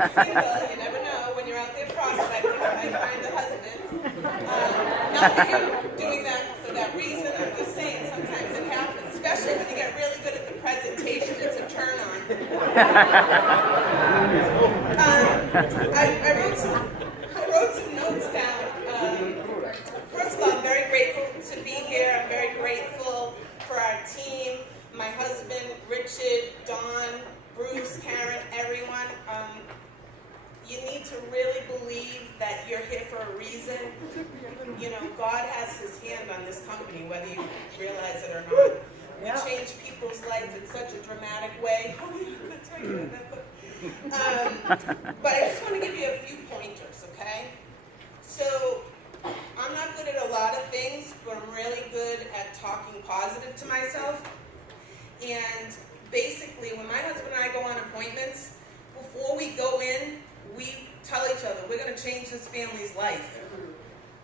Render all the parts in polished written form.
You never know when you're out there prospecting, you might find a husband. Not that you're doing that for that reason. I'm just saying sometimes it happens, especially when you get really good at the presentation. It's a turn on. I wrote some notes down. First of all, I'm very grateful to be here. I'm very grateful for our team, my husband, Richard, Dawn, Bruce, Karen, everyone. You need to really believe that you're here for a reason. You know, God has his hand on this company, whether you realize it or not. We change people's lives in such a dramatic way. Oh, yeah, I'm going to tell you that. But I just want to give you a few pointers, okay? So, I'm not good at a lot of things, but I'm really good at talking positive to myself. And basically, when my husband and I go on appointments, before we go in, we tell each other, we're going to change this family's life.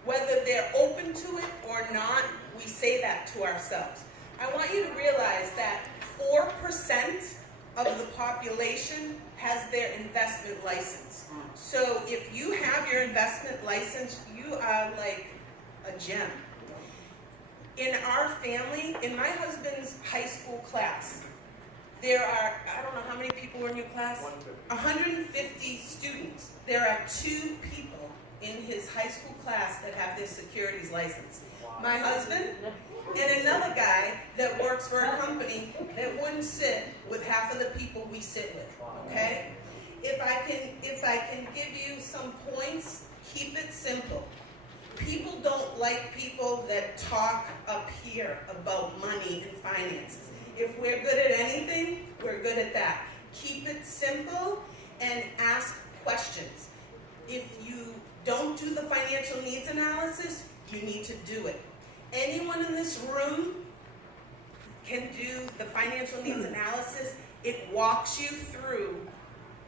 Whether they're open to it or not, we say that to ourselves. I want you to realize that 4% of the population has their investment license. So if you have your investment license, you are like a gem. In our family, in my husband's high school class, there are, I don't know how many people were in your class? 150 students. There are 2 people in his high school class that have their securities license. My husband and another guy that works for a company that wouldn't sit with half of the people we sit with, okay? If I can give you some points, keep it simple. People don't like people that talk up here about money and finances. If we're good at anything, we're good at that. Keep it simple and ask questions. If you don't do the financial needs analysis, you need to do it. Anyone in this room can do the financial needs analysis. It walks you through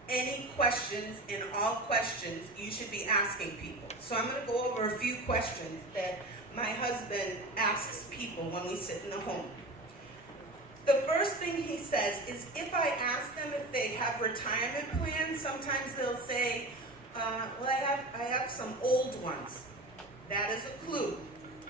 any questions, and all questions you should be asking people. So I'm going to go over a few questions that my husband asks people when we sit in the home. The first thing he says is, if I ask them if they have retirement plans, sometimes they'll say, well, I have some old ones. That is a clue,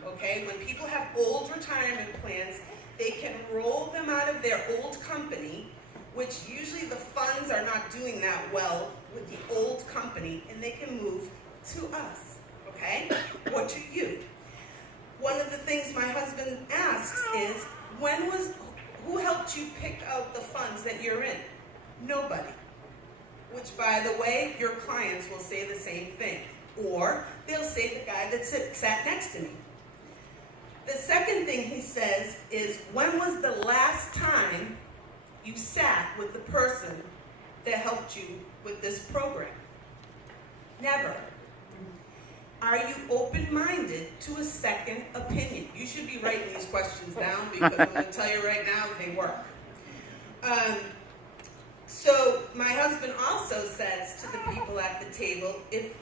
okay? When people have old retirement plans, they can roll them out of their old company, which usually the funds are not doing that well with the old company, and they can move to us, okay? Or to you. One of the things my husband asks is, who helped you pick out the funds that you're in? Nobody. Which, by the way, your clients will say the same thing. Or they'll say the guy that sat next to me. The second thing he says is, when was the last time you sat with the person that helped you with this program? Never. Are you open-minded to a second opinion? You should be writing these questions down, because I'm going to tell you right now, they work. So my husband also says to the people at the table, if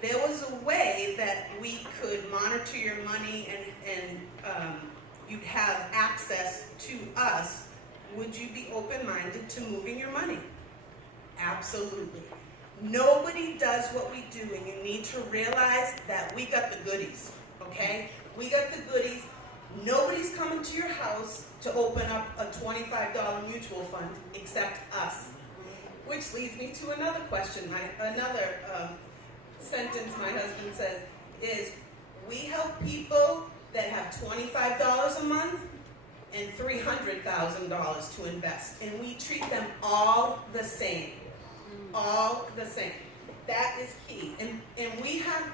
there was a way that we could monitor your money and you'd have access to us, would you be open-minded to moving your money? Absolutely. Nobody does what we do, and you need to realize that we got the goodies, okay? We got the goodies. Nobody's coming to your house to open up a $25 mutual fund except us. Which leads me to another question. Another sentence my husband says is, we help people that have $25 a month and $300,000 to invest, and we treat them all the same. All the same. That is key. And we have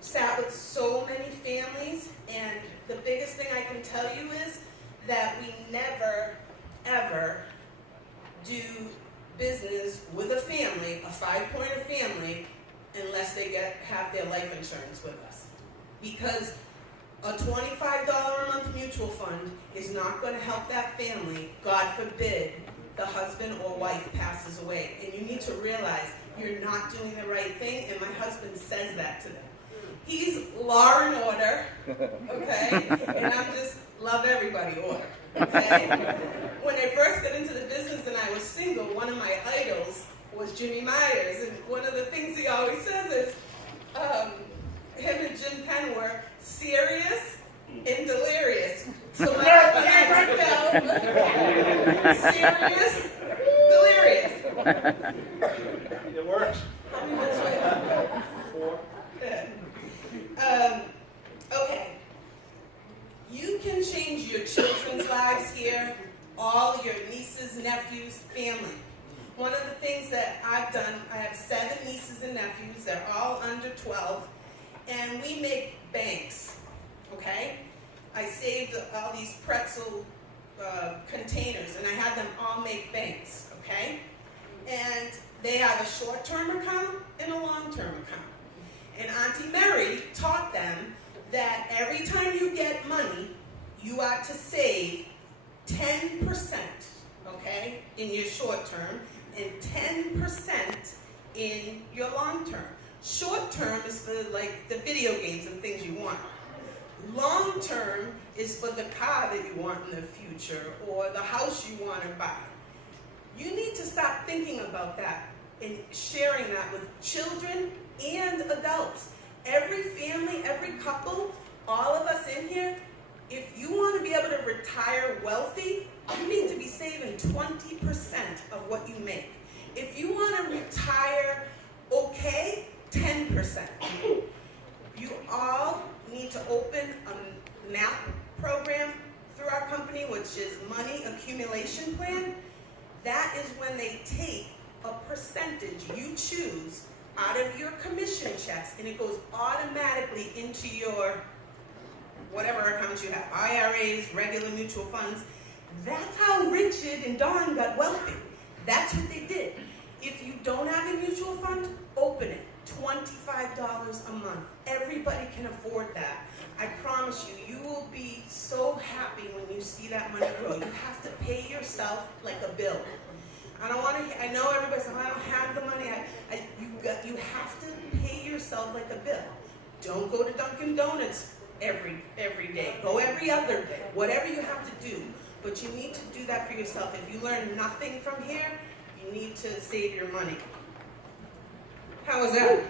sat with so many families, and the biggest thing I can tell you is that we never, ever do business with a family, a five-pointer family, unless they have their life insurance with us. Because a $25 a month mutual fund is not going to help that family, God forbid, the husband or wife passes away. And you need to realize you're not doing the right thing, and my husband says that to them. He's law and order, okay? And I'm just love everybody order, okay? When I first got into the business and I was single, one of my idols was Jimmy Myers. And one of the things he always says is, him and Jim Penn were serious and delirious. So my husband serious, delirious. It works. How many minutes do I have? 4. Okay. You can change your children's lives here, all your nieces, nephews, family. One of the things that I've done, I have 7 nieces and nephews. They're all under 12. And we make banks, okay? I saved all these pretzel containers, and I had them all make banks, okay? And they have a short-term account and a long-term account. And Auntie Meri taught them that every time you get money, you ought to save 10%, okay, in your short-term, and 10% in your long-term. Short-term is for like the video games and things you want. Long-term is for the car that you want in the future or the house you want to buy. You need to stop thinking about that and sharing that with children and adults. Every family, every couple, all of us in here, if you want to be able to retire wealthy, you need to be saving 20% of what you make. If you want to retire okay, 10%. You all need to open a MAP program through our company, which is Money Accumulation Plan. That is when they take a percentage you choose out of your commission checks, and it goes automatically into your whatever accounts you have, IRAs, regular mutual funds. That's how Richard and Dawn got wealthy. That's what they did. If you don't have a mutual fund, open it. $25 a month. Everybody can afford that. I promise you, you will be so happy when you see that money grow. You have to pay yourself like a bill. I know everybody says, I don't have the money. You have to pay yourself like a bill. Don't go to Dunkin' Donuts every day. Go every other day. Whatever you have to do. But you need to do that for yourself. If you learn nothing from here, you need to save your money. How was that?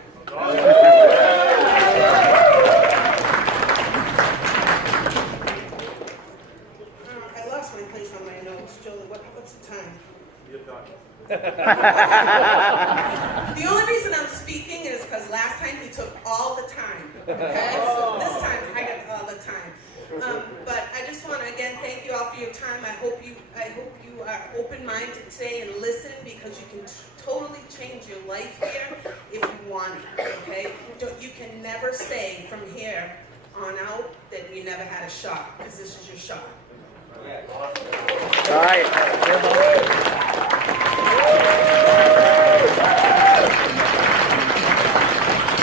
I lost my place on my notes. Jolie, what's the time? You're done. The only reason I'm speaking is because last time he took all the time. Okay? So this time I got all the time. But I just want to again thank you all for your time. I hope you are open-minded today and listen, because you can totally change your life here if you want it. Okay? You can never say from here on out that you never had a shot, because this is your shot. All right.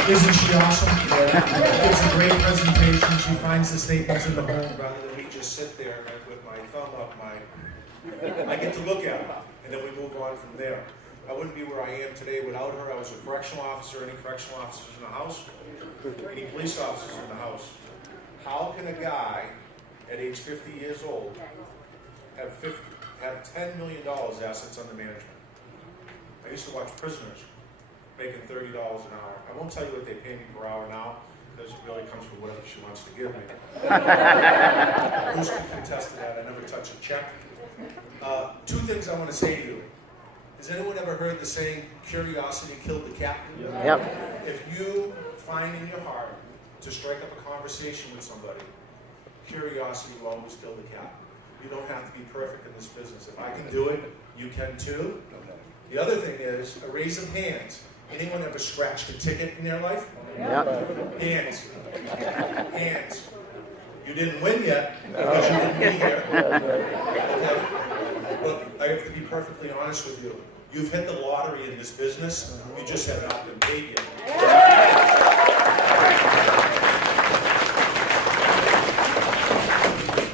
Isn't she awesome? Yeah. Gives a great presentation. She finds the staples in the home rather than me just sit there with my thumb up I get to look at them, and then we move on from there. I wouldn't be where I am today without her. I was a correctional officer. Any correctional officers in the house? Any police officers in the house? How can a guy at age 50 years old have $10 million assets under management? I used to watch prisoners making $30 an hour. I won't tell you what they pay me per hour now, because it really comes from whatever she wants to give me. Bruce can contest to that. I never touch a check. 2 things I want to say to you. Has anyone ever heard the saying, curiosity killed the cat? Yep. If you find in your heart to strike up a conversation with somebody, curiosity will always kill the cat. You don't have to be perfect in this business. If I can do it, you can too. The other thing is, a raise of hands. Anyone ever scratched a ticket in their life? Yep. Hands. Hands. You didn't win yet because you didn't be here. Okay? But I have to be perfectly honest with you. You've hit the lottery in this business. You just have not been paid yet.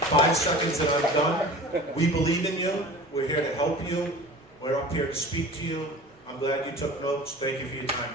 5 seconds and I'm done. We believe in you. We're here to help you. We're up here to speak to you. I'm glad you took notes. Thank you for your time.